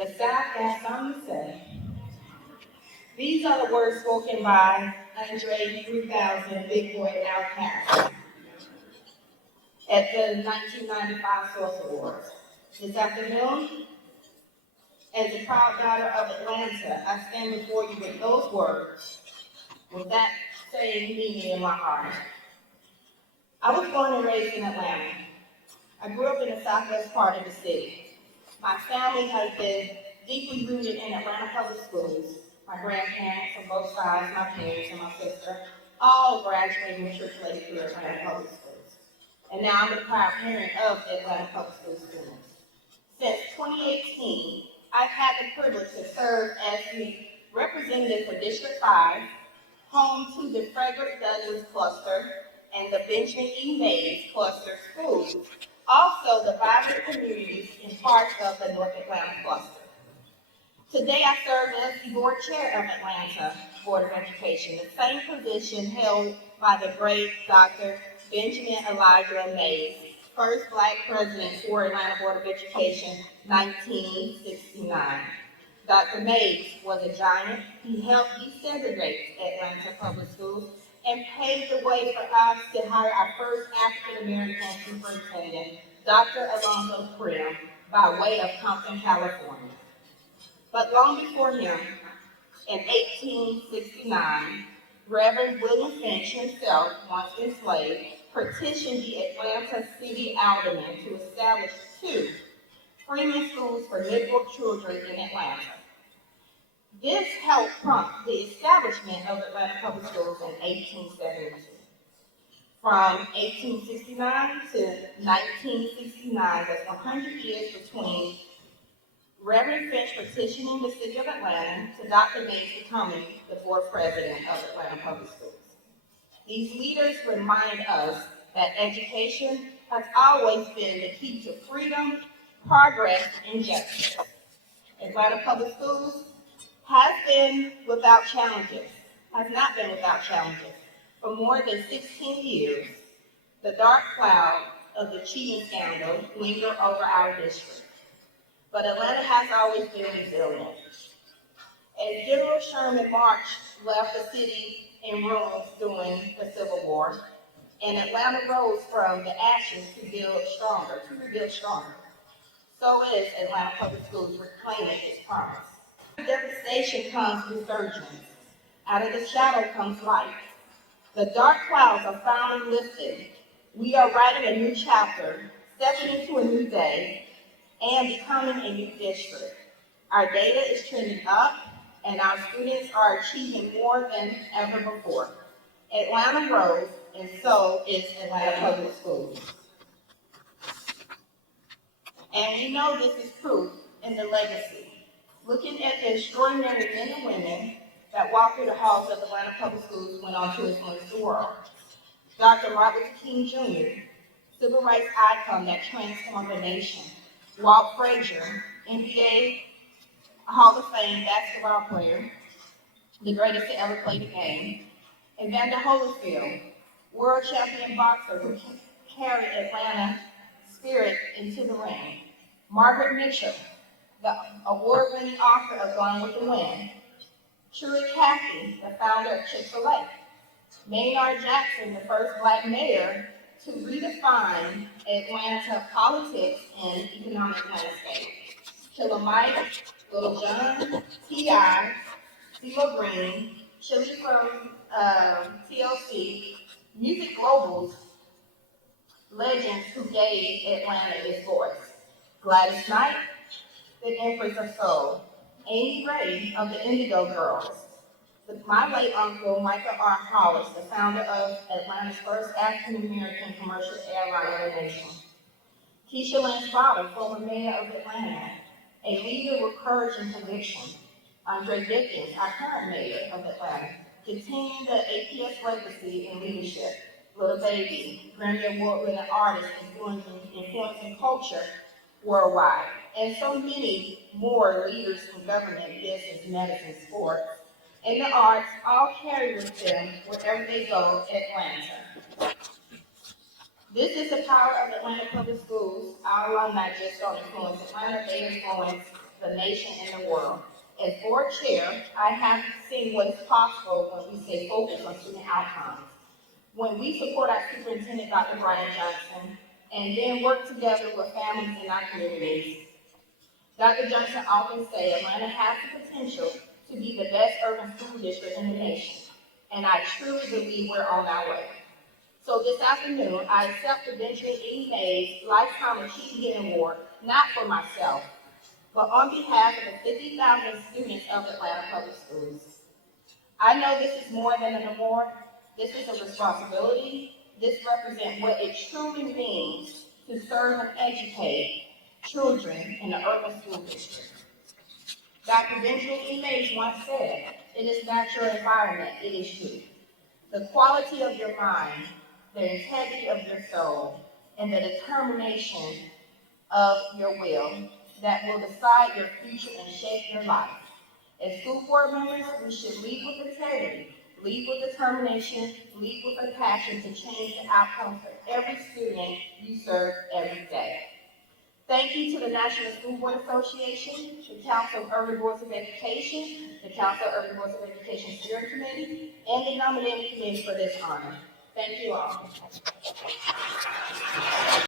The South got something to say. These are the words spoken by Andre 3000 Big Boy Outcast at the 1995 Source Awards. This afternoon, as a proud daughter of Atlanta, I stand before you with those words, with that same meaning in my heart. I was born and raised in Atlanta. I grew up in the southwest part of the city. My family has been deeply rooted in Atlanta public schools. My grandparents on both sides, my parents and my sister, all graduated matriculated through Atlanta public schools. And now I'm the proud parent of the Atlanta public school students. Since 2018, I've had the privilege to serve as the representative for District 5, home to the Frederick Douglass Cluster and the Benjamin E. Mays Cluster schools, also the vibrant communities in parts of the North Atlanta Cluster. Today I serve as the board chair of Atlanta Board of Education, the same position held by the great Dr. Benjamin Elijah Mays, first Black president for Atlanta Board of Education, 1969. Dr. Mays was a giant. He helped desegregate Atlanta public schools and paved the way for us to hire our first African-American superintendent, Dr. Alonzo Prim, by way of Compton, California. But long before him, in 1869, Reverend William Finch himself, once enslaved, petitioned the Atlanta City Alderman to establish 2 Freeman schools for Negro children in Atlanta. This helped prompt the establishment of Atlanta Public Schools in 1872. From 1869 to 1969, that's 100 years between Reverend Finch petitioning the city of Atlanta to Dr. Mays becoming the 4th president of Atlanta Public Schools. These leaders remind us that education has always been the key to freedom, progress, and justice. Atlanta Public Schools has not been without challenges. For more than 16 years, the dark cloud of the cheating scandal lingered over our district. But Atlanta has always been resilient. As General Sherman marched left the city in ruins during the Civil War, and Atlanta rose from the ashes to rebuild stronger. So is Atlanta Public Schools reclaiming its promise. Out of devastation comes resurgence. Out of the shadow comes light. The dark clouds are finally lifted. We are writing a new chapter, stepping into a new day, and becoming a new district. Our data is trending up, and our students are achieving more than ever before. Atlanta rose, and so is Atlanta Public Schools. And we know this is proof in the legacy. Looking at the extraordinary men and women that walked through the halls of Atlanta Public Schools went on to influence the world. Dr. Martin Luther King Jr., civil rights icon that transformed the nation. Walt Frazier, NBA Hall of Fame basketball player, the greatest to ever play the game. Evander Holyfield, world champion boxer who carried Atlanta spirit into the ring. Margaret Mitchell, the award-winning author of Gone with the Wind. Truett Cathy, the founder of Chick-fil-A. Maynard Jackson, the first Black mayor to redefine Atlanta politics and economic landscape. Killer Mike, Little John, T.I., CeeLo Green, Chili from TLC, Music Global's legends who gave Atlanta its voice. Gladys Knight, the Empress of Soul. Amy Ray of the Indigo Girls. My late uncle, Michael R. Hollis, the founder of Atlanta's first African-American commercial airline in the nation. Keisha Lance Bottom, former mayor of Atlanta, a leader with courage and conviction. Andre Dickens, our current mayor of Atlanta, continuing the APS legacy in leadership. Little Baby, Grammy Award-winning artist influencing culture worldwide. And so many more leaders in government, business, medicine, sports, and the arts all carry with them wherever they go in Atlanta. This is the power of Atlanta Public Schools. Our alumni just don't influence Atlanta, they influence the nation, and the world. As board chair, I have seen what is possible when we stay focused on student outcomes. When we support our superintendent, Dr. Brian Johnson, and then work together with families in our communities. Dr. Johnson often said Atlanta has the potential to be the best urban school district in the nation, and I truly believe we're on our way. So this afternoon, I accept the Benjamin E. Mays Lifetime Achievement Award, not for myself, but on behalf of the 50,000 students of Atlanta Public Schools. I know this is more than an award. This is a responsibility. This represents what it truly means to serve and educate children in the urban school district. Dr. Benjamin E. Mays once said, "It is not your environment, it is you." The quality of your mind, the integrity of your soul, and the determination of your will that will decide your future and shape your life. As school board members, we should lead with integrity, lead with determination, lead with a passion to change the outcomes for every student you serve every day. Thank you to the National School Board Association, the Council of Urban Boards of Education, the Council of Urban Boards of Education Steering Committee, and the nominating committee for this honor. Thank you all.